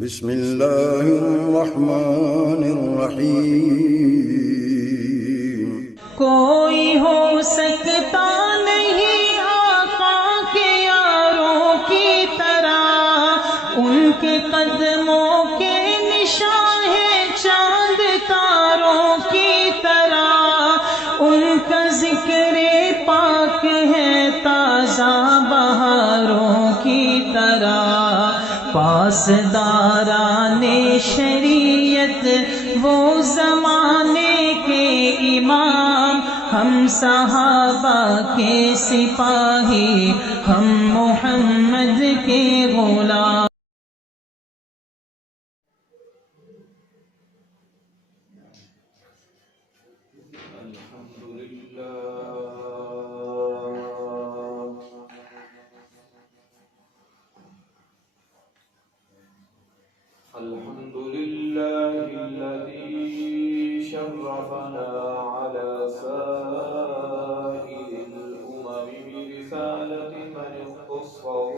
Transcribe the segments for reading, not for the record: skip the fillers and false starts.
بسم اللہ الرحمن الرحیم۔ کوئی ہو سکتا نہیں آقا کے یاروں کی طرح، ان کے قدموں کے نشان ہیں چاند تاروں کی طرح، ان کا ذکر پاک ہے تازہ بہاروں کی طرح، پاسداران شریعت وہ زمانے کے امام، ہم صحابہ کے سپاہی، ہم محمد کے غلام۔ الحمد لله الذي شرفنا على سائر الأمم برسالة من اختصه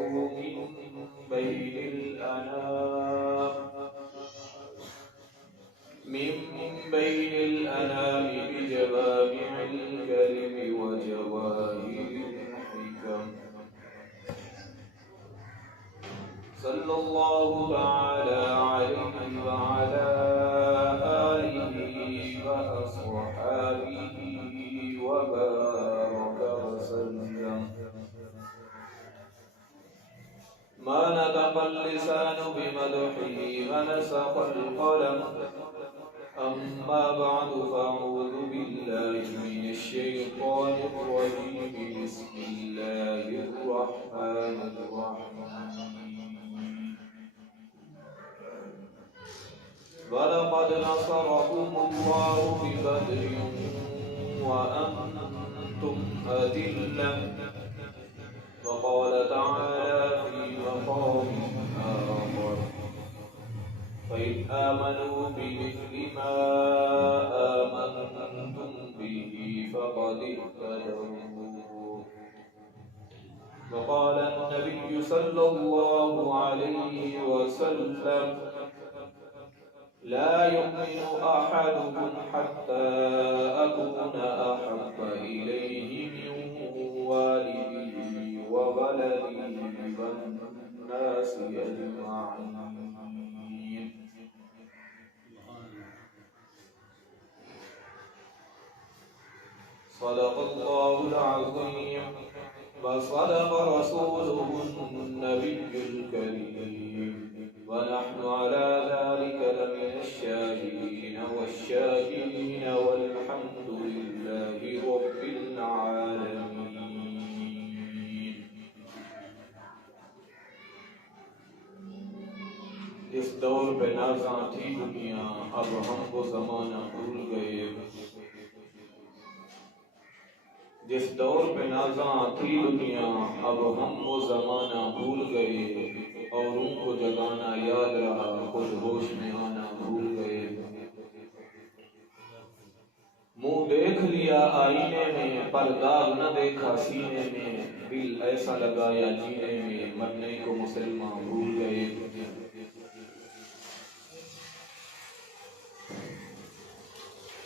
من بين الأنام بجوامع الكلم وجواهر الحكم، صلى الله تعالى عليه وعلى آله وأصحابه وبارك وسلم. ما نطق اللسان بمدحه ونسق القلم، أما بعد فأعوذ بالله من الشيطان الرجيم. بسم الله الرحمن الرحيم. وَلَقَدْ نَصَرَكُمُ اللَّهُ بِبَدْرٍ وَأَنْتُمْ أَذِلَّةٌ. وقال تعالى في مقام آخر: فإن آمنوا بمثل ما آمنتم به فقد اهتدوا. وقال النبي صلى الله عليه وسلم: لا يؤمن أحدكم حتى أكون أحب إليه من والده وولده والناس أجمعين. صدق الله العظيم وصدق رسوله النبي الكريم، ونحن على ذلك لمن الشاهدين والشاكرين، والحمد لله رب العالمين. اس دور پہ نازاں تھی دنیا، اب ہم وہ زمانہ بھول گئے. جس دور پہ نازاں تھی دنیا، اب ہم وہ زمانہ بھول گئے، اوروں کو جگانا یاد رہا، خود ہوش میں آنا بھول گئے. منہ دیکھ لیا آئینے میں پر داغ نہ دیکھا سینے میں، دل ایسا لگایا جینے میں مرنے کو مسلمان بھول گئے.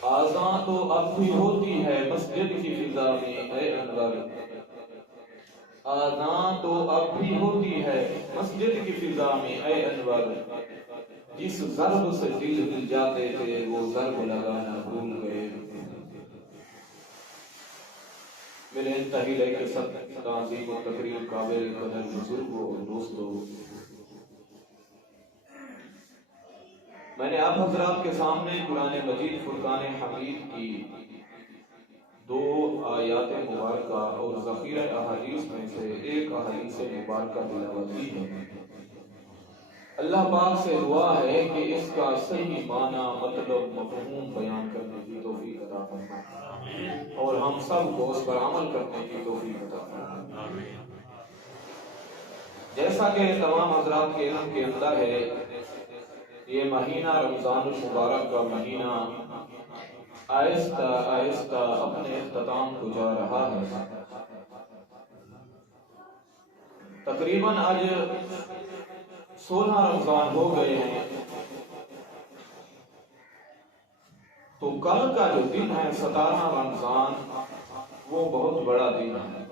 آذان تو اب بھی ہوتی ہے مسجد کی فضا میں اے انور، آذان تو اب بھی ہوتی ہے مسجد کی فضا میں اے انور، جس ضرب سے دل ہل جاتے تھے وہ ضرب لگانا بھول گئے. میرے انتہی لے کے سب تعظیم و تقریم قابل قدر بزرگوں اور دوستوں، میں نے آپ حضرات کے سامنے قرآن مجید فرقان حمید کی 2 آیات مبارکہ اور ذخیرہ احادیث میں سے ایک احادیث مبارکہ تلاوت کی ہے. اللہ پاک سے دعا ہے کہ اس کا صحیح معنی مطلب مفہوم بیان کرنے کی توفیق عطا فرمائے، اور ہم سب کو اس پر عمل کرنے کی توفیق عطا فرمائے. جیسا کہ تمام حضرات کے علم کے اندر ہے، یہ مہینہ رمضان المبارک کا مہینہ آہستہ آہستہ اپنے اختتام کو جا رہا ہے. تقریباً آج 16 رمضان ہو گئے ہیں، تو کل کا جو دن ہے 17 رمضان وہ بہت بڑا دن ہے۔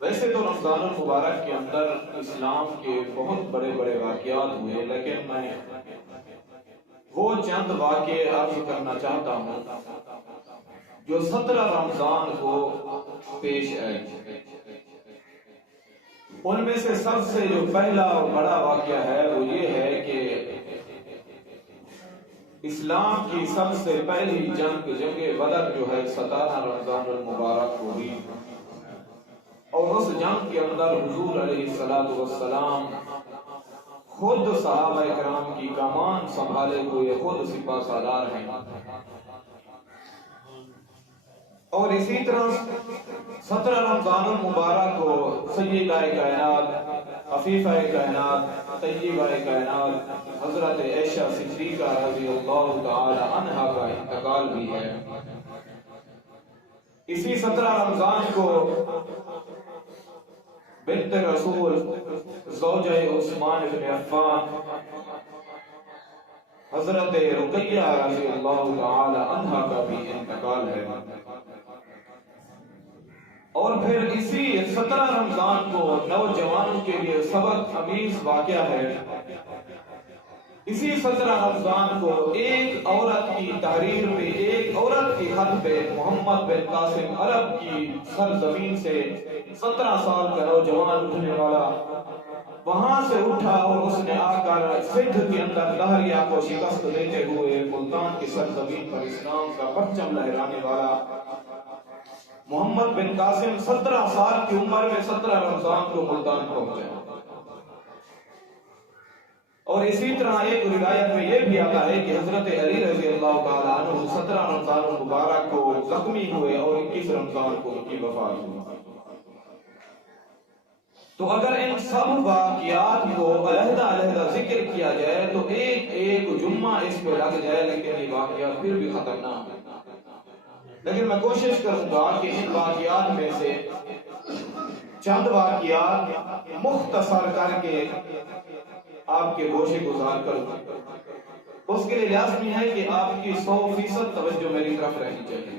ویسے تو رمضان المبارک کے اندر اسلام کے بہت بڑے بڑے واقعات ہوئے، لیکن میں وہ چند واقعے عرض کرنا چاہتا ہوں جو 17 رمضان کو پیش آئے۔ ان میں سے سب سے جو پہلا اور بڑا واقعہ ہے وہ یہ ہے کہ اسلام کی سب سے پہلی جنگ بدر جو ہے 17 رمضان المبارک کو ہوئی، اور اس جنگ کے اندر حضور علیہ السلام خود صحابہ کرام کی کمان سنبھالے ہوئے خود سپہ سالار ہیں، اور اسی طرح 17 رمضان المبارک کو سیدہ کائنات، عفیفہ کائنات، طیبہ کائنات حضرت عائشہ صدیقہ رضی اللہ تعالی عنہا کا انتقال بھی ہے۔ اسی 17 رمضان کو بنت رسول زوجہ عثمان بن عفان حضرت رقیہ رضی اللہ تعالی عنہا کا بھی انتقال ہے۔ اور پھر اسی 17 رمضان کو نوجوانوں کے لیے سبق آمیز واقعہ ہے۔ اسی 17 رمضان کو ایک عورت کی تحریر پہ، ایک عورت کی خط پہ محمد بن قاسم عرب کی سرزمین سے 17 سال کا نوجوان اٹھنے والا وہاں سے اٹھا، اور اس نے آ کر سندھ کے اندر لہریا کو شکست دیتے ہوئے ملتان کی سرزمین پر اسلام کا پرچم لہرانے والا محمد بن قاسم 17 سال کی عمر میں 17 رمضان کو ملتان پہنچے۔ اور اسی طرح ایک روایت میں یہ بھی آتا ہے کہ حضرت علی رضی اللہ تعالیٰ عنہ 17 رمضان المبارک کو زخمی ہوئے اور 21 رمضان کو ان کی وفات ہوئی۔ تو اگر ان سب واقعات کو علیحدہ علیحدہ ذکر کیا جائے تو ایک ایک جمعہ اس پہ لگ جائے، لیکن یہ واقعات پھر بھی ختم نہ ہو۔ لیکن میں کوشش کروں گا کہ ان واقعات میں سے چند واقعات مختصر کر کے آپ کے گوشے گزار کروں۔ اس کے لیے لازمی ہے کہ آپ کی 100% توجہ میری طرف رہنی چاہیے۔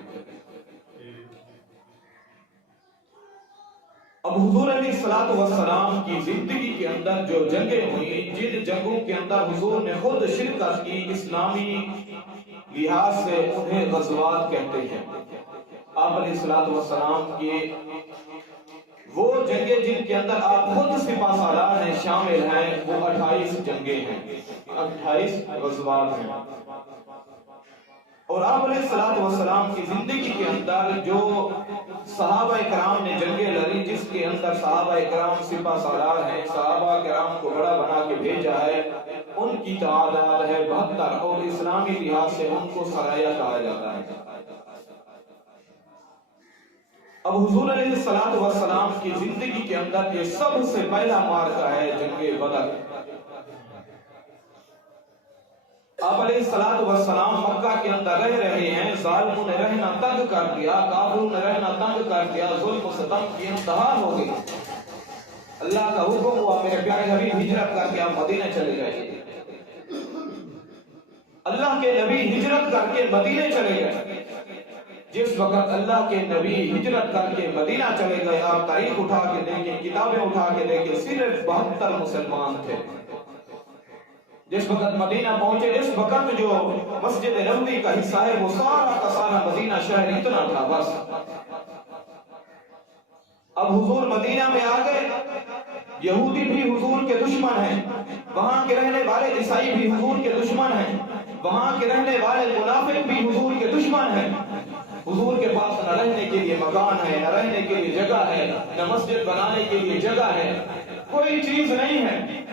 اب حضور علیہ السلام کی زندگی کے اندر جو جنگیں ہوئی، جن جنگوں کے اندر حضور نے خود شرکت کی، اسلامی لحاظ سے انہیں غزوات کہتے ہیں۔ آپ علیہ السلام کی وہ جنگیں جن کے اندر آپ خود سپہ سالار ہیں شامل ہیں، وہ 28 جنگیں ہیں، 28 غزوات ہیں۔ اور آپ علیہ السلام کی زندگی کے اندر جو صحابہ کرام نے جنگیں لڑی، جس کے اندر صحابہ کرام سپہ سالار ہیں، صحابہ کرام کو بڑا بنا کے بھیجا ہے، ان کی تعداد ہے 72، اور اسلامی لحاظ سے ان کو سرایہ کہا جاتا ہے۔ اب حضور علیہ السلام کی زندگی کے اندر یہ سب سے پہلا معرکہ ہے جنگ بدر۔ آپ علیہ السلام مکہ کے اندر رہ رہے ہیں، ظالموں نے رہنا تنگ کر دیا، کافروں نے رہنا تنگ کر دیا، ظلم و ستم کی انتہا ہو گئی۔ اللہ کا حکم ہوا میرے پیارے حبیب ہجرت کر کے آپ مدینے چلے جائیے۔ اللہ کے نبی ہجرت کر کے مدینے چلے گئے۔ جس وقت اللہ کے نبی ہجرت کر کے مدینہ چلے گئے، آپ تاریخ اٹھا کے دیکھیں، کتابیں اٹھا کے دیکھیں، صرف 72 مسلمان تھے۔ جس وقت مدینہ پہنچے، اس وقت جو مسجد نبوی کا حصہ ہے وہ سارا کا سارا مدینہ شہر اتنا تھا بس۔ اب حضور مدینہ میں آ گئے، یہودی بھی حضور کے دشمن ہیں، وہاں کے رہنے والے عیسائی بھی حضور کے دشمن ہیں، وہاں کے رہنے والے منافق بھی حضور کے دشمن ہیں۔ حضور کے پاس نہ رہنے کے لیے مکان ہے، نہ رہنے کے لیے جگہ ہے، نہ مسجد بنانے کے لیے جگہ ہے، کوئی چیز نہیں ہے۔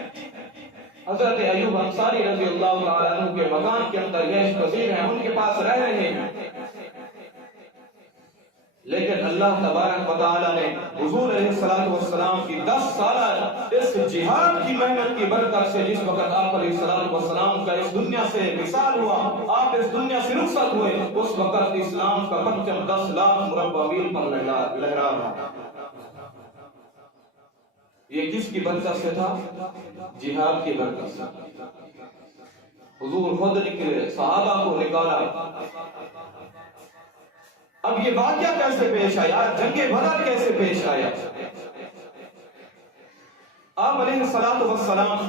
حضرت ایوب انصاری رضی اللہ تعالیٰ عنہ کے مکان کے اندر عیش پذیر ہیں، ان کے پاس رہ رہے ہیں، لیکن اللہ تبارک و تعالیٰ نے حضور علیہ السلام کی 10 سالہ اس جہاد کی محنت کی برکت سے جس وقت آپ علیہ السلام کا اس دنیا سے وصال ہوا، آپ اس دنیا سے رخصت ہوئے، اس وقت اسلام کا پرچم 10 لاکھ مربع میل پر لہرا رہا۔ یہ کس کی برکت سے تھا؟ جہاد کی برکت سے۔ حضور خود نکلے، صحابہ کو نکالا۔ اب یہ واقعہ کیسے پیش آیا؟ جنگ بدر کیسے پیش آیا؟ آپ علیہ السلام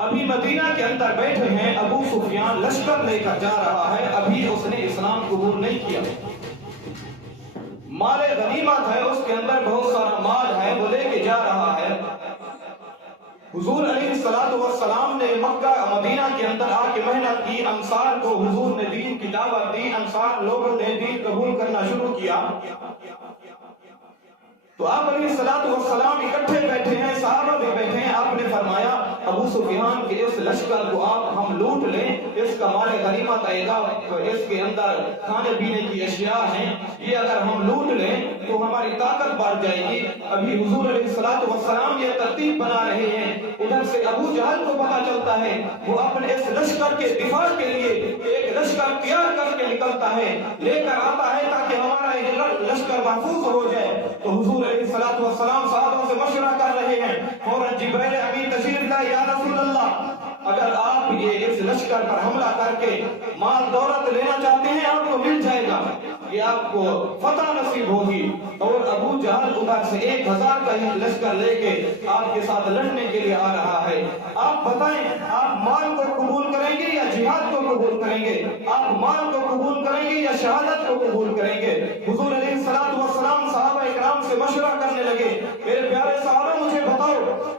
ابھی مدینہ کے اندر بیٹھے ہیں، ابو سفیان لشکر لے کر جا رہا ہے، ابھی اس نے اسلام قبول نہیں کیا۔ مال غنیمت ہے، اس کے اندر بہت سارا مال ہے، وہ لے کے جا رہا ہے۔ حضور علیہ السلام نے مکہ مدینہ کے اندر آ کے محنت کی، انصار کو حضور نے دین کی دعوت دی، انصار لوگوں نے دین قبول کرنا شروع کیا۔ تو آپ علیہ السلام اکٹھے بیٹھے ہیں، صحابہ بھی بیٹھے ہیں۔ آپ نے فرمایا ابو سفیان کے اس لشکر کو ہم لوٹ لیں، اس کا مال غنیمت آئے گا، اس کے اندر کھانے پینے کی اشیاء ہیں، یہ اگر ہم لوٹ لیں تو ہماری طاقت بڑھ جائے گی۔ ابھی حضور علیہ السلام یہ ترتیب بنا رہے ہیں، ادھر سے ابو جہل کو پتا چلتا ہے، وہ اپنے اس لشکر کے دفاع کے لیے ایک لشکر تیار کر کے نکلتا ہے، لے کر آتا ہے تاکہ ہمارا یہ لشکر محفوظ ہو جائے۔ تو حضور علیہ السلام صحابہ سے مشورہ کر رہے ہیں، فوراً جبرائیل امین تشریف لائے، یا رسول اللہ اگر آپ یہ اس لشکر پر حملہ کر کے مال دولت لینا چاہتے ہیں آپ کو مل جائے گا، یہ آپ کو فتح نصیب ہوگی۔ اور ابو جہل ادھر سے 1000 کا ہی لشکر لے کے آپ کے ساتھ لڑنے کے لیے آ رہا ہے۔ آپ بتائیں آپ مال کو قبول کریں گے یا جہاد کو قبول کریں گے؟ آپ مال کو قبول کریں گے یا شہادت کو قبول کریں گے؟ حضور علیہ السلام صحابہ اکرام سے مشورہ کرنے لگے، میرے پیارے صحابہ مجھے بتاؤ،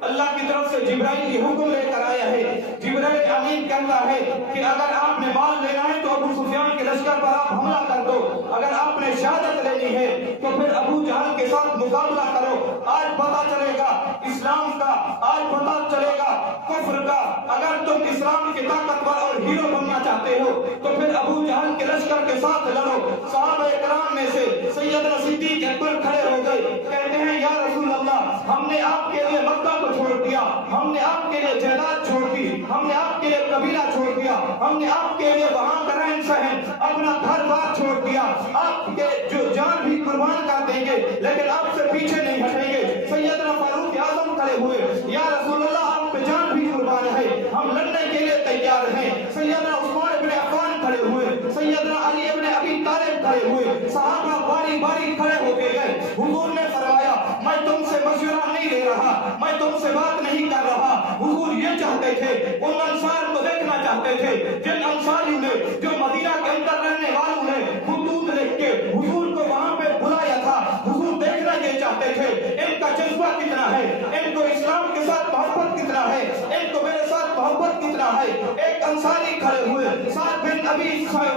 اللہ کی طرف سے جبرائیل کی حکم لے کر آیا ہے، جبرائیل امین کہتا ہے کہ اگر آپ نے مال لینا ہے تو ابو سفیان کے لشکر پر آپ حملہ کر دو، اگر آپ نے شہادت لینی ہے تو پھر ابو جہل کے ساتھ مقابلہ کرو۔ آج پتہ چلے گا اسلام کا، آج پتہ چلے گا کفر کا۔ اگر تم اسلام کے طاقتور اور ہیرو بننا چاہتے ہو تو پھر ابو جہل کے لشکر کے ساتھ لڑو۔ صحابہ کرام میں سے سیدنا صدیق اکبر کھڑے ہو گئے، کہتے ہیں یا رسول اللہ ہم نے آپ کے لیے مکہ کو چھوڑ دیا، ہم نے آپ کے لیے جائیداد چھوڑ دی، ہم نے آپ کے لیے قبیلہ چھوڑ دیا، ہم نے آپ کے لیے وہاں کا رہن سہن اپنا گھر بار چھوڑ دیا، آپ کے جو جان بھی قربان کر دیں گے لیکن آپ سے پیچھے نہیں ہٹیں گے۔ سیدنا فاروق اعظم کھڑے ہوئے، یا رسول اللہ آپ پہ جان بھی قربان ہے، ہم لڑنے کے لیے تیار ہیں۔ سیدنا عثمان ابن عفان کھڑے ہوئے، سیدنا علی ابن ابی طالب کھڑے ہوئے، صحابہ باری باری کھڑے ہو کے گئے۔ حضور نے فرمایا میں تم سے مشورہ نہیں لے رہا، میں تم سے بات نہیں کر رہا۔ حضور یہ چاہتے تھے، ان انصار کو دیکھنا چاہتے تھے جن انصاریوں نے، جو مدینہ کے اندر رہنے والوں نے خطوط لکھ کے حضور کو وہاں پہ بلایا تھا۔ حضور دیکھنا یہ چاہتے تھے ان کا جذبہ کتنا ہے، ان کو اسلام کے ساتھ محبت کتنا ہے، ان کو میرے ساتھ محبت کتنا ہے۔ ایک انصاری کھڑے ہوئے، سعد بن ابی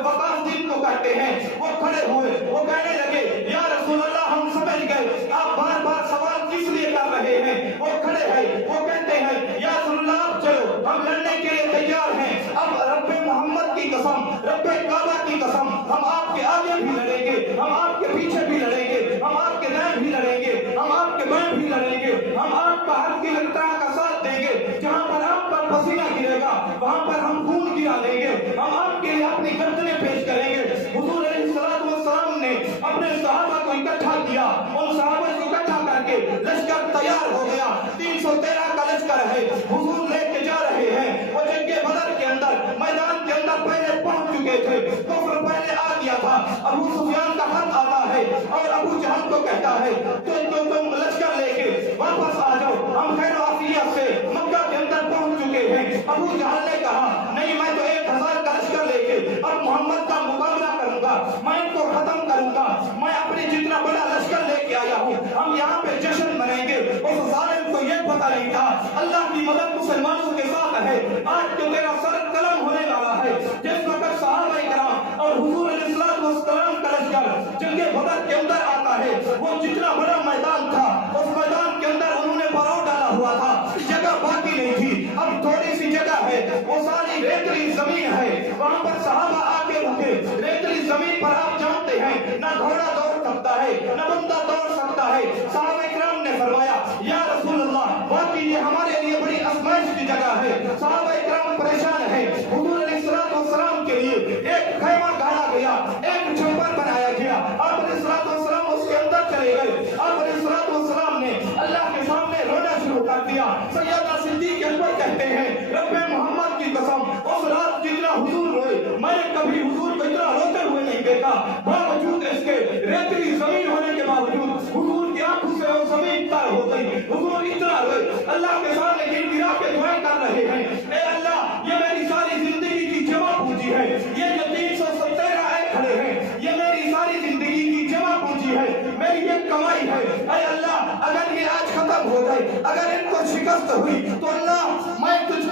وقاص جن کو کہتے ہیں، وہ کھڑے ہوئے، وہ کہنے لگے یا رسول اللہ ہم سمجھ گئے آپ بار بار سوال کس لیے کر رہے ہیں۔ وہ کھڑے ہیں، وہ کہتے ہیں یا رسول اللہ آپ چلو ہم لڑنے کے لیے تیار ہیں، اب رب محمد کی قسم، رب کعبہ کی قسم، ہم آپ کے آگے بھی لڑیں گے، ہم آپ کے پیچھے بھی لڑیں گے، ہم آپ کے دائیں بھی لڑیں گے، ہم آپ کے بائیں بھی لڑیں گے، ہم آپ کا ہر کی طرح کا ساتھ دیں گے، جہاں پر آپ پر پسینہ گرے گا وہاں پر ہم خون گرا دیں گے، ہم آپ کے لیے اپنی گردنیں پیش کریں گے۔ حضور علیہ السلام نے اپنے صحابہ کو اکٹھا کیا، ان صحابہ کو اکٹھا کر کے لشکر تیار ہو گیا، 313 کا لشکر ہے، حضور لے کے جا رہے ہیں۔ وہ جنگ بدر کے اندر میدان کے اندر پہلے پہنچ چکے تھے، کفر پہلے آ گیا تھا۔ ابو سفیان کا خط آتا ہے اور ابو جہل کو کہتا ہے تم لشکر لے کے واپس آ جاؤ، ہم خیر و عافیت سے مکہ کے اندر پہنچ چکے ہیں۔ ابو جہل نے کہا نہیں میں تو 1000 کا لشکر لے کے اب محمد کا مقابلہ کروں گا، میں ان کو ختم کروں گا، میں اپنی جتنا بڑا لشکر لے کے آیا ہوں، ہم یہاں پہ جشن منائیں گے۔ اس ظالم کو یہ پتہ نہیں تھا اللہ کی مدد مسلمانوں کے ساتھ ہے، آج تو تیرا سر قلم ہونے والا ہے۔ جس وقت صحابہ کرام اور حضور علیہ السلام کا لشکر جنگ بدر کے اندر آتا ہے، وہ جتنا بڑا میدان تھا اس میدان کے اندر انہوں نے پرو ڈالا ہوا تھا، جگہ باقی نہیں تھی، اب تھوڑی سی جگہ ہے، وہ ساری ریتلی زمین ہے، وہاں پر صحابہ آ کے رکے۔ ریتلی زمین پر آپ جانتے ہیں نہ گھوڑا دوڑ سکتا ہے نہ بندہ دوڑ سکتا ہے۔ صحابہ کرام نے فرمایا یا رسول اللہ باقی یہ ہمارے لیے بڑی آزمائش کی جگہ ہے۔ صحابہ کرام پریشان ہیں، حضور علیہ السلام کے لیے ایک خیمہ گاڑا گیا، ایک چھپر بنایا گیا، آپ علیہ السلام اس کے اندر چلے گئے۔ آپ علیہ السلام نے اللہ کے سامنے رونا شروع کر دیا۔ سیدنا صدیق اکبر کہتے ہیں رب محمد کی قسم اس رات جتنا حضور روئے میں نے کبھی حضور کو اتنا روتے ہوئے نہیں دیکھا، باوجود اس کے ریتلی زمین ہونے کے باوجود حضور کی آنکھوں سے وہ زمین تر ہو گئی، حضور اتنا روئے، اللہ کے سامنے گر گرا کے دعائیں کر رہے ہیں، اے اللہ یہ میری ساری زندگی کی جمع پونجی ہے، یہ جو 317 آئے کھڑے ہیں یہ میری ساری زندگی کی جمع پونجی ہے، میری یہ کمائی ہے، اے اللہ اگر یہ آج ختم ہو جائے، اگر ان کو شکست ہوئی تو اللہ میں تجھے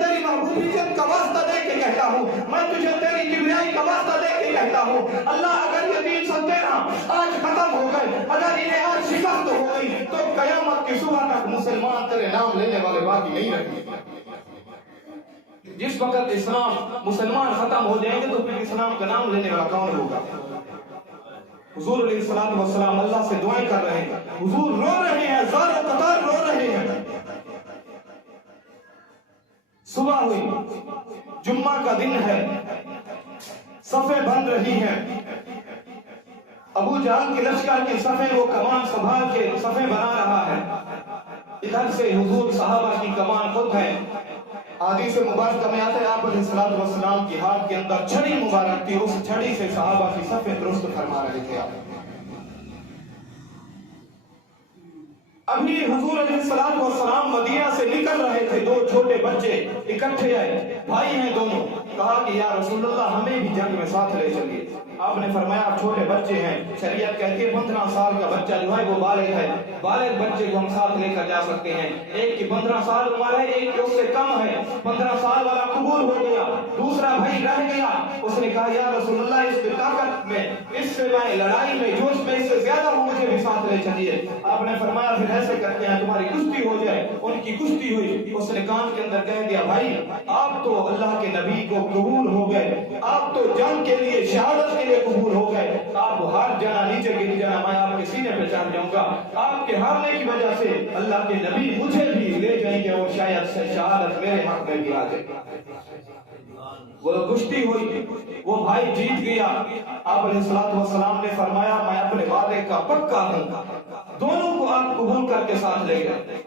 تیری محبوبیت کا واسطہ دے کے کہتا ہوں، میں تجھے تیری کبریائی کا واسطہ دے کے کہتا ہوں، اللہ اگر یہ 313 آج ختم ہو گئے، اگر انہیں آج شکست ہو گئی تو قیامت کی صبح تک مسلمان تیرے نام لینے والے باقی نہیں رہیں گے۔ جس وقت اسلام مسلمان ختم ہو جائیں گے تو پھر اسلام کا نام لینے والا کون ہوگا؟ حضور علیہ السلام اللہ سے دعائیں کر رہے ہیں، حضور رو رہے ہیں، زار و قطار رو رہے ہیں۔ صبح ہوئی، جمعہ کا دن ہے، صفیں بن رہی ہیں، ابو جہل کے لشکر کی صفیں وہ کمان سنبھال کے صفیں بنا رہا ہے، ادھر سے حضور صحابہ کی کمان خود ہے۔ حدیث مبارکہ میں آتا ہے آپ علیہ السلام کی ہاتھ کے اندر چھڑی مبارک تھی، اس چھڑی سے صحابہ کی صفیں درست فرما رہے تھے۔ ابھی حضور علیہ السلام مدینہ سے نکل رہے تھے، دو چھوٹے بچے اکٹھے آئے، بھائی ہیں دونوں، کہا کہ یا رسول اللہ ہمیں بھی جنگ میں ساتھ لے چلیے۔ آپ نے فرمایا آپ چھوٹے بچے ہیں، شریعت کہتی ہے 15 سال کا بچہ جو ہے وہ بالغ ہے، بالغ بچے کو ہم ساتھ لے کر جا سکتے ہیں، ایک کی 15 سال عمر ہے، ایک کی اس سے کم ہے، 15 سال والا قبول ہو گیا، دوسرا بھائی رہ گیا۔ اس نے کہا یا رسول اللہ اس کی طاقت میں، اس سے میں لڑائی میں جوش میں اس سے زیادہ ہوں، مجھے بھی ساتھ لے چلیے۔ آپ نے فرمایا پھر ایسے کرتے ہیں تمہاری کشتی ہو جائے۔ ان کی کشتی ہوئی، اس نے کان کے اندر کہہ دیا بھائی آپ تو اللہ کے نبی کو قبول ہو گئے، آپ تو جنگ کے لیے شہادت کے لیے قبول ہو گئے، آپ ہار جانا، نیچے گر جانا، میں آپ کے سینے پہ چڑھ جاؤں گا، آپ کے ہارنے کی وجہ سے اللہ کے نبی مجھے بھی لے جائیں گے اور شاید سے شہادت میرے حق میں بھی آ جائے۔ وہ کشتی ہوئی، وہ بھائی جیت گیا۔ آپ علیہ السلام نے فرمایا میں اپنے وعدے کا پکا ہوں، دونوں کو آپ قبول کر کے ساتھ لے گئے۔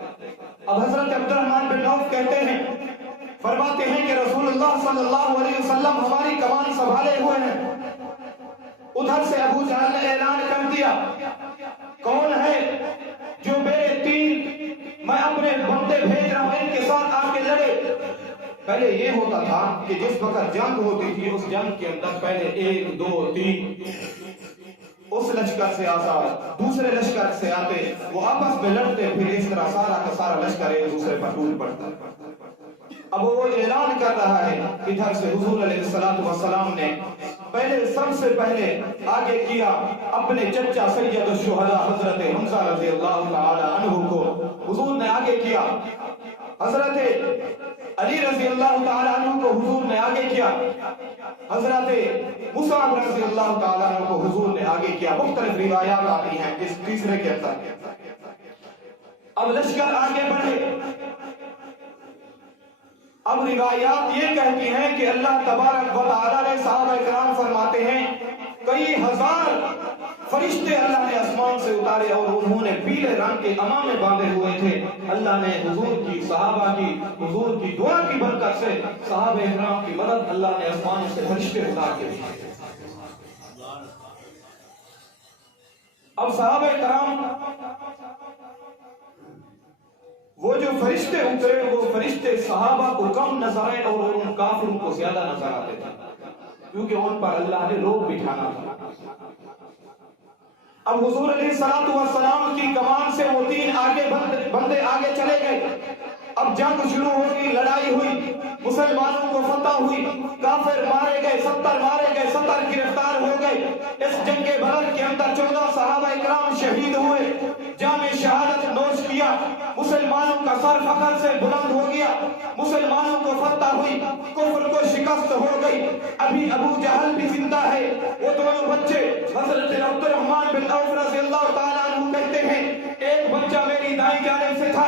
اب حضرت عبد الرحمن بن عوف کہتے ہیں، فرماتے ہیں کہ رسول اللہ صلی اللہ علیہ وسلم ہماری کمان سنبھالے ہوئے ہیں، ادھر سے ابو جہل نے اعلان کر دیا کون ہے جو میرے تین میں اپنے بندے بھیج رہا ہوں ان کے ساتھ آ کے لڑے۔ پہلے یہ ہوتا تھا کہ جس وقت جنگ ہوتی تھی اس جنگ کے اندر پہلے 1 2 3 اس لشکر سے آتا، دوسرے لشکر سے آتے، وہ آپس میں لڑتے، پھر اس طرح سارا کا سارا لشکر ایک دوسرے پر ٹوٹ پڑتا۔ اب وہ اعلان کر رہا ہے، ادھر سے حضور علیہ السلام نے سب سے پہلے آگے کیا اپنے چچا سید الشہداء حضرت حمزہ رضی اللہ تعالی عنہ کو، حضور نے آگے کیا حضرت علی رضی اللہ تعالی عنہ کو، حضور نے آگے کیا حضرت مصعب رضی اللہ تعالی عنہ کو، حضور نے آگے کیا۔ مختلف روایات آتی ہیں اس تیسرے کے اندر۔ اب لشکر آگے بڑھے، اب روایات یہ کہتی ہیں کہ اللہ تبارک و تعالی نے، صحابہ کرام فرماتے ہیں کئی ہزار فرشتے اللہ نے آسمان سے اتارے اور انہوں نے پیلے رنگ کے امامے باندھے ہوئے تھے۔ اللہ نے حضور کی، صحابہ کی، حضور کی دعا کی برکت سے صحابہ کرام کی مدد اللہ نے آسمان سے فرشتے اتار کے دی۔ اب صحابہ کرام وہ جو فرشتے اترے وہ فرشتے صحابہ کو کم نظر آئے اور ان کافروں کو زیادہ نظر آتے تھے، کیونکہ ان پر اللہ نے روب بٹھانا تھا۔ اب حضور علیہ السلام کی کمان سے وہ تین بندے آگے چلے گئے۔ اب جنگ شروع ہوگی، لڑائی ہوئی، مسلمانوں کو فتح ہوئی، کافر مارے گئے، 70 مارے گئے، 70 گرفتار ہو گئے۔ اس جنگ بدر کے اندر 14 صحابہ کرام شہید ہوئے، جام شہادت نوش کیا، مسلمانوں کا سر فخر سے بلند ہو گیا، مسلمانوں کو فتح ہوئی، کفر کو شکست ہو گئی۔ ابھی ابو جہل بھی زندہ ہے، وہ دونوں بچے حضرت عبد الرحمن بن عوف رضی اللہ تعالیٰ عنہ کہتے ہیں ایک بچہ میری دائیں جانب سے تھا،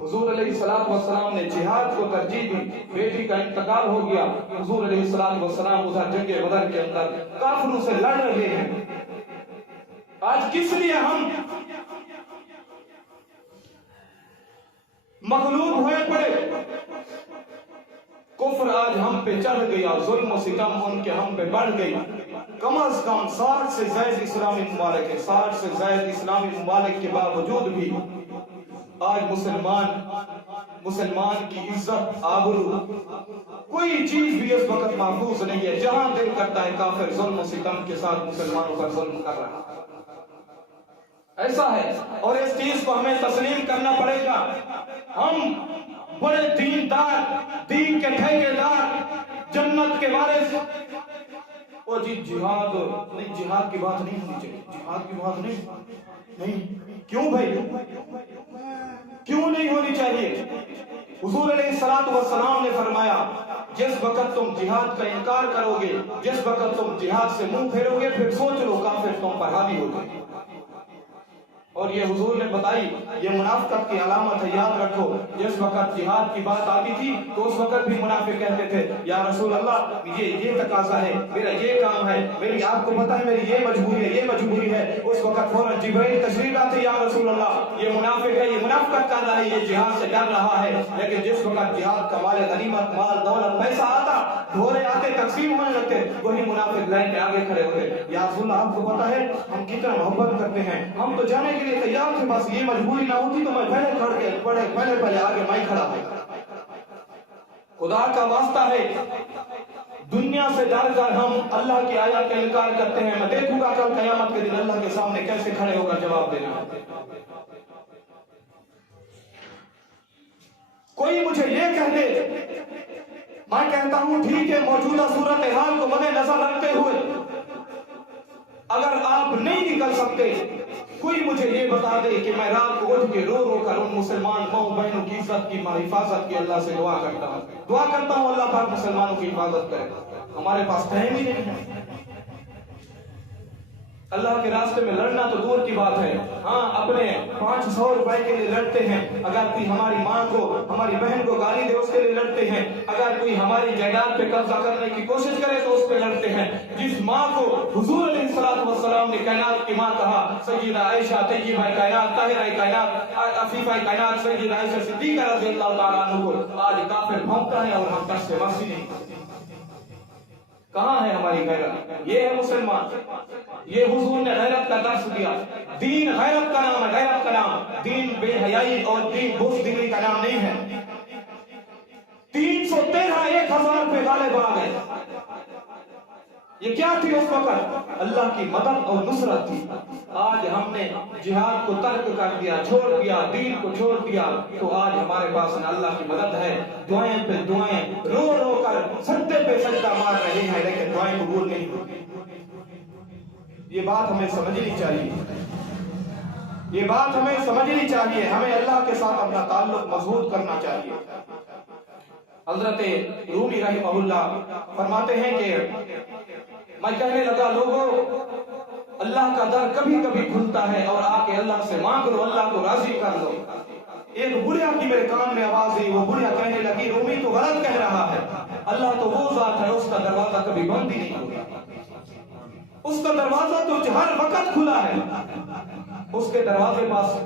حضور علیہ السلام نے جہاد کو ترجیح دی، بیٹی کا انتقال ہو گیا، حضور علیہ السلام ادھر جنگ بدر کے اندر کافروں سے لڑ رہے ہیں۔ آج کس لیے ہم مغلوب ہوئے پڑے؟ کفر آج ہم پہ چڑھ گیا، ظلم و ستم ان کے ہم پہ بڑھ گئی۔ کم از کم 60 سے زائد اسلامی ممالک ہے، 60 سے زائد اسلامی ممالک کے باوجود بھی آج مسلمان کی عزت، آبرو، کوئی چیز بھی اس وقت محفوظ نہیں ہے۔ جہاں دل کرتا ہے کافر ظلم و ستم کے ساتھ مسلمانوں پر ظلم کر رہا ہے، ایسا ہے۔ اور اس چیز کو ہمیں تسلیم کرنا پڑے گا۔ ہم بڑے دیندار، دین کے ٹھیکیدار، جنت کے وارث، اور جی جہاد نہیں، جہاد کی بات نہیں ہونی چاہیے، جہاد کی بات نہیں، کیوں بھائی، کیوں نہیں ہونی چاہیے؟ حضور علیہ السلام نے فرمایا جس وقت تم جہاد کا انکار کرو گے، جس وقت تم جہاد سے منہ پھیرو گے، پھر سوچ لو کافر تم پر حاوی ہو جائے۔ اور یہ حضور نے بتائی، یہ منافقت کی علامت ہے، یاد رکھو۔ جس وقت جہاد کی بات آتی تھی تو اس وقت بھی منافق کہتے تھے یا رسول اللہ یہ تقاضا ہے، میرا یہ کام ہے، میری آپ کو پتہ ہے میری یہ مجبوری ہے، یہ مجبوری ہے۔ اس وقت فوراً جبرائیل تشریف آتے، یا رسول اللہ یہ منافق ہے، یہ منافقت کر رہا ہے، یہ جہاد سے ڈر رہا ہے۔ لیکن جس وقت جہاد کا مال غنیمت، مال دولت، پیسہ آتا، گھوڑے آتے، تقسیم ہونے لگتے، وہی منافق لائن میں آگے کھڑے ہوتے، یا رسول اللہ آپ کو پتہ ہے ہم کتنا محبت کرتے ہیں، ہم تو جانے کے لیے تیار تھے، بس یہ مجبوری نہ ہوتی تو میں پہلے آگے میں کھڑا ہوں۔ خدا کا واسطہ ہے، دنیا سے ڈر کر ہم اللہ کی آیات کا انکار کرتے ہیں۔ میں دیکھوں گا کل قیامت کے دن اللہ کے سامنے کیسے کھڑے ہو کر جواب دینا۔ کوئی مجھے یہ کہہ دے، میں کہتا ہوں ٹھیک ہے، موجودہ صورتحال کو مد نظر رکھتے ہوئے اگر آپ نہیں نکل سکتے، کوئی مجھے یہ بتا دے کہ میں رات کو اٹھ کے رو رو کر ان مسلمان ماؤں بہنوں کی عزت کی حفاظت کی اللہ سے دعا کرتا ہوں اللہ پاک مسلمانوں کی حفاظت کرے۔ ہمارے پاس ٹائم ہی نہیں ہے۔ اللہ کے راستے میں لڑنا تو دور کی بات ہے، ہاں اپنے 500 روپے کے لیے لڑتے ہیں، اگر کوئی ہماری ماں کو، ہماری بہن کو گالی دے اس کے لیے لڑتے ہیں، اگر کوئی ہماری جائیداد پہ قبضہ کرنے کی کوشش کرے تو اس پہ لڑتے ہیں۔ جس ماں کو حضور علیہ السلام نے کائنات کی ماں کہا، سیدہ عائشہ طیبہ کائنات، طاہرہ کائنات، عفیفہ کائنات سیدہ عائشہ صدیقہ رضی اللہ تعالیٰ عنہ کو آج کافر بھونکتا ہے اور ہم تک سے مرسی نہیں کرتے۔ کہاں ہے ہماری غیرت؟ یہ ہے مسلمان، یہ حضور نے غیرت کا درس دیا۔ دین غیرت کا نام ہے، غیرت کا نام، دین بے حیائی اور دین بزدلی کا نام نہیں ہے۔ 313 1000 پہ غالب آ گئے، یہ کیا تھی اس وقت؟ اللہ کی مدد اور نصرت تھی۔ آج ہم نے جہاد کو ترک کر دیا، چھوڑ دیا، دین کو چھوڑ دیا، تو آج ہمارے پاس نہ اللہ کی مدد ہے، دعائیں پہ دعائیں، رو رو کر سجدے پہ سجدہ مار رہے ہیں، لیکن دعائیں قبول نہیں ہوتی۔ یہ بات ہمیں سمجھنی چاہیے، یہ بات ہمیں سمجھنی چاہیے، ہمیں اللہ کے ساتھ اپنا تعلق مضبوط کرنا چاہیے۔ حضرت رومی رحمہ اللہ فرماتے ہیں کہ میں کہنے لگا لوگوں اللہ کا در کبھی کبھی کھلتا ہے اور آ کے اللہ سے مانگ لو، اللہ کو راضی کر لو۔ ایک بڑھیا کی میرے کان میں آواز آئی، وہ بڑھیا کہنے لگی رومی تو غلط کہہ رہا ہے، اللہ تو وہ ذات ہے اس کا دروازہ کبھی بند ہی نہیں ہوتا، اس کا دروازہ تو ہر وقت کھلا ہے، اس کے دروازے پاس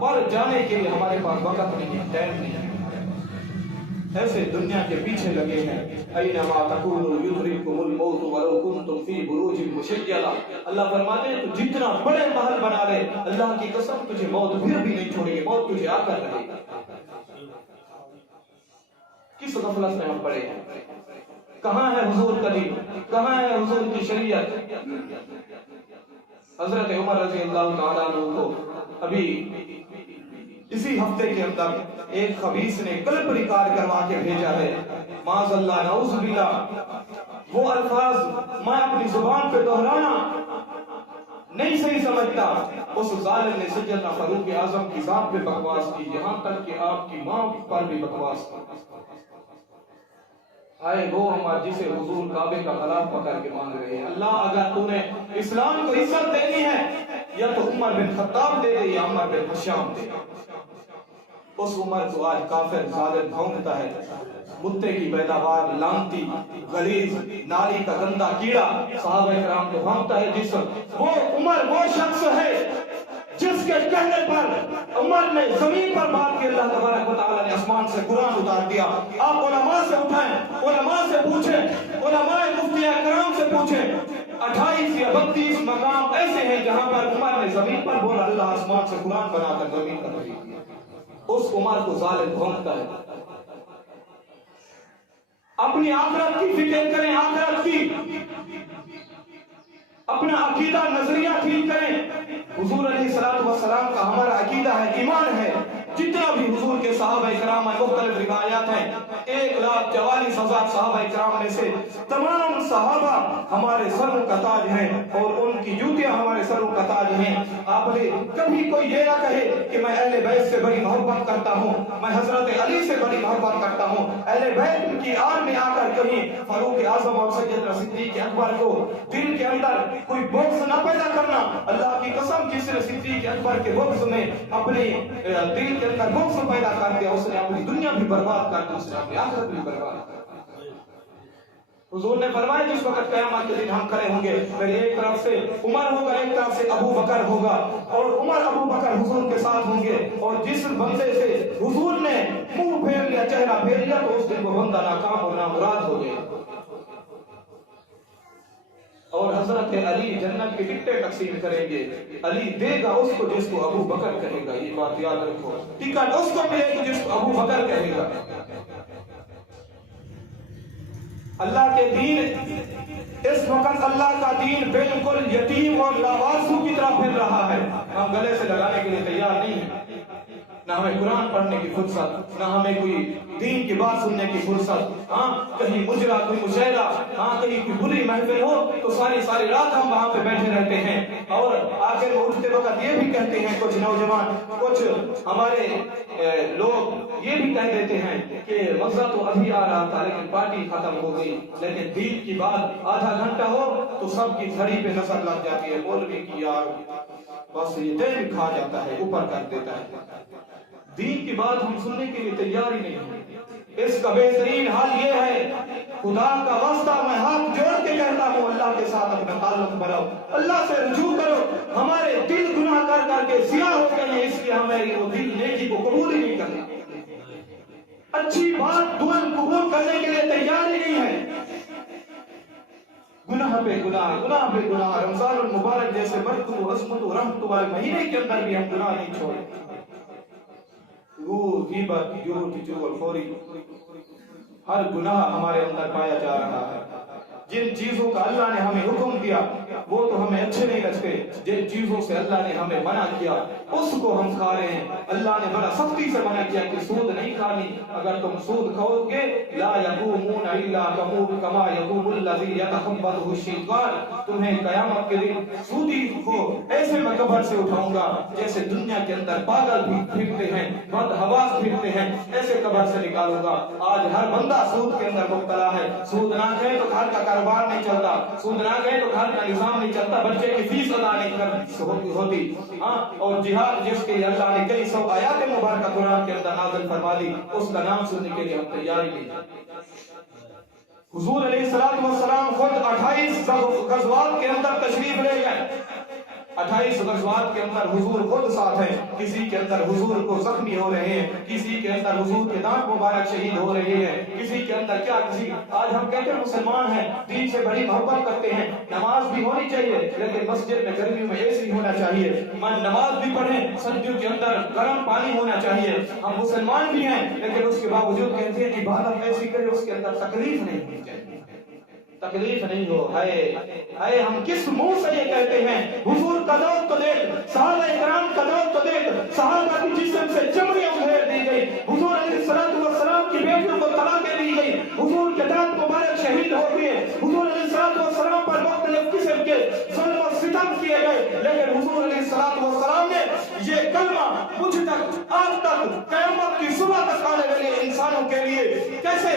پر جانے کے لیے ہمارے پاس وقت نہیں ہے، ٹائم نہیں ہے۔ ایسے دنیا کے پیچھے لگے ہیں، اینما تکونوا یدرککم الموت ولو کنتم فی بروج مشیدہ۔ اللہ فرماتے ہیں تو جتنا بڑے محل بنا لے، اللہ کی قسم تجھے موت پھر بھی نہیں چھوڑے گی، موت تجھے آ کر رہے گی۔ کس غفلت میں ہم پڑے ہیں؟ کہاں ہے حضور کا دین؟ کہاں ہے حضور کی شریعت؟ حضرت عمر رضی اللہ تعالیٰ عنہ کو ابھی اسی ہفتے کے اندر ایک خبیث نے قلب ریکارڈ کروا کے بھیجا ہے، معاذ اللہ نعوذ باللہ، وہ الفاظ میں اپنی زبان پہ دہرانا نہیں صحیح سمجھتا۔ اس ظالم نے سیدنا فاروق اعظم کی ذات پہ بکواس کی، یہاں تک کہ آپ کی ماں پر بھی بکواس کی۔ آئے وہ ہمارے جسے حضور کعبے کا غلاف پکڑ کے مانگ رہے ہیں، اللہ اگر تو نے اسلام کو عزت دینی ہے یا تو عمر بن خطاب دے دے یا عمر بن حشام دے۔ اس عمر کو آج کافر ظالم بھونکتا ہے، متے کی پیداوار لانتی غلیظ نالی کا گندا کیڑا صحابہ کرام کو بھونکتا ہے جسم۔ وہ عمر وہ شخص ہے جس کے کہنے پر عمر نے زمین پر بات کی، اللہ تبارک و تعالیٰ نے آسمان سے قرآن اتار دیا۔ آپ علماء سے اٹھائیں، علماء سے پوچھیں، علماء مفتی کرام سے پوچھیں، 28 یا 32 مقام ایسے ہیں جہاں پر عمر نے زمین پر بولا، اللہ آسمان سے قرآن بنا کر زمین پر بھیج دیا۔ اس عمر کو ظالم بھونکتا ہے۔ اپنی آخرت کی فکر کریں، آخرت کی، اپنا عقیدہ نظریہ ٹھیک کریں۔ حضور علیہ السلام کا ہمارا عقیدہ ہے، ایمان ہے، جتنا بھی حضور کے صحابہ کرام میں مختلف روایات ہیں، 1,44,000 صحابہ کرام میں سے تمام صحابہ ہمارے سروں کا تاج ہیں اور ان کی جوتیاں ہمارے سروں کا تاج ہیں۔ آپ نے کبھی کوئی یہ نہ کہے کہ میں اہل بیت سے بڑی محبت کرتا ہوں، میں حضرت علی سے بڑی محبت کرتا ہوں، اہل بیت کی آڑ میں آ کر کہیں فاروق اعظم اور سیدنا صدیق اکبر کو دل کے اندر کوئی بغض نہ پیدا کرنا۔ اللہ کی قسم، جس نے صدیق اکبر کے بغض میں اپنے دل کے اندر بغض پیدا کر دیا، اس نے اپنی دنیا بھی برباد کر دی، اس نے اپنی آخرت بھی برباد کر دی۔ حضور نے فرمایا جس وقت قیامت کے دن ہم کھڑے ہوں گے، پھر ایک طرف سے عمر ہوگا، ایک طرف سے ابو بکر ہوگا، اور عمر ابو بکر حضور کے ساتھ ہوں گے، اور جس بندے سے حضور نے منہ پھیر لیا، چہرہ پھیر لیا، تو اس دن وہ بندہ ناکام اور نامراد ہو گیا۔ اور حضرت علی جنت کے ٹکٹیں تقسیم کریں گے، علی دے گا اس کو جس کو ابو بکر کہے گا، یہ بات یاد رکھو، ٹکٹ اس کو ملے گا جس کو ابو بکر کہے گا۔ اللہ کے دین، اس وقت اللہ کا دین بالکل یتیم اور لاوارثوں کی طرح پھر رہا ہے۔ ہم گلے سے لگانے کے لیے تیار نہیں ہیں، نہ ہمیں قرآن پڑھنے کی فرصت، نہ ہمیں کوئی دین کی بات سننے کی فرصت۔ ہاں کہیں مجرا، کوئی مشاہدہ، ہاں کہیں کوئی بری محفل ہو تو ساری رات ہم وہاں پہ بیٹھے رہتے ہیں، اور آخر میں اٹھتے وقت یہ بھی کہتے ہیں کچھ نوجوان، کچھ ہمارے لوگ یہ بھی کہہ دیتے ہیں کہ مزہ تو ابھی آ رہا تھا لیکن پارٹی ختم ہو گئی، لیکن دین کی بات آدھا گھنٹہ ہو تو سب کی گھڑی پہ نظر لگ جاتی ہے، مولوی کی یار بس یہ دین کھا جاتا ہے، اوپر کر دیتا ہے۔ دین کی بات ہم سننے کے لیے تیار ہی نہیں ہیں۔ اس کا بہترین حل یہ ہے، خدا کا واسطہ میں ہاتھ جوڑ کے کہتا ہوں، اللہ کے ساتھ اپنا تعلق بناؤ، اللہ سے رجوع کرو۔ ہمارے دل گناہ کر کر کے سیاہ ہو گئے ہیں، اس لیے ہماری وہ دل نیکی کو قبول ہی نہیں کرتا، اچھی بات دعا قبول کرنے کے لیے تیار ہی نہیں ہے۔ گناہ پہ گناہ، گناہ پہ گناہ، رمضان المبارک جیسے برکت و عظمت و رحمت والے مہینے کے اندر بھی ہم گناہ نہیں چھوڑے۔ غیبت، جھوٹ، چغل خوری، ہر گناہ ہمارے اندر پایا جا رہا ہے۔ جن چیزوں کا اللہ نے ہمیں حکم دیا وہ تو ہمیں اچھے نہیں لگتے، جن چیزوں سے اللہ نے ہمیں منع کیا اس کو ہم کھا رہے ہیں۔ اللہ نے بڑا سختی سے منع کیا کہ سود نہیں کھانی، اگر تم سود کھاؤ گے لا یقومون الا کما یقوم الذی یتخبطہ الشیطان، تمہیں قیامت کے دن سودی کو ایسے میں قبر سے اٹھاؤں گا جیسے دنیا کے اندر پاگل بھی پھرتے ہیں، بد حواس پھرتے ہیں، ایسے قبر سے نکالوں گا۔ آج ہر بندہ سود کے اندر مبتلا ہے، سود نہ کھائے تو گھر کا کاروبار نہیں چلتا، سود نہ گئے تو گھر کا نظام نہیں چلتا، بچے کی فیس ادا نہیں ہوتی۔ ہاں، اور جہاد جس کے لیے اللہ نے کئی سو آیات مبارکہ قرآن کے اندر نازل فرما دی، اس کا نام سننے کے لیے ہم تیاری نہیں۔ حضور علیہ السلام خود 28 غزوات کے اندر تشریف لے گئے، 28 غزوات کے اندر حضور خود ساتھ ہیں، کسی کے اندر حضور کو زخمی ہو رہے ہیں، کسی کے اندر حضور کے دانت مبارک شہید ہو رہے ہیں، کسی کے اندر کیا کسی آج ہم کہتے ہیں مسلمان ہیں، دین سے بڑی محبت کرتے ہیں، نماز بھی ہونی چاہیے لیکن مسجد میں گرمیوں میں ایسی ہونا چاہیے، نماز بھی پڑھیں سردیوں کے اندر گرم پانی ہونا چاہیے، ہم مسلمان بھی ہیں لیکن اس کے باوجود کہتے ہیں عبادت ایسی کرے اس کے اندر تکلیف نہیں ہونی چاہیے، تکلیف نہیں ہو۔ ہے ہم کس منہ سے یہ کہتے ہیں؟ حضور کا دور تو دیکھ، صحابہ کرام کا دور تو دیکھ، صحابہ کی جسم سے چمڑیاں ادھیڑ دی گئی، حضور علیہ السلام کی بیٹیوں کو طلاقیں دی گئی، حضور کے دانت مبارک شہید ہو گئے، حضور علیہ السلام پر مختلف قسم کے ظلم و ستم کیے گئے، لیکن حضور علیہ السلام نے یہ کلمہ مجھ تک آج تک قیامت کی صبح تک آنے والے انسانوں کے لیے کیسے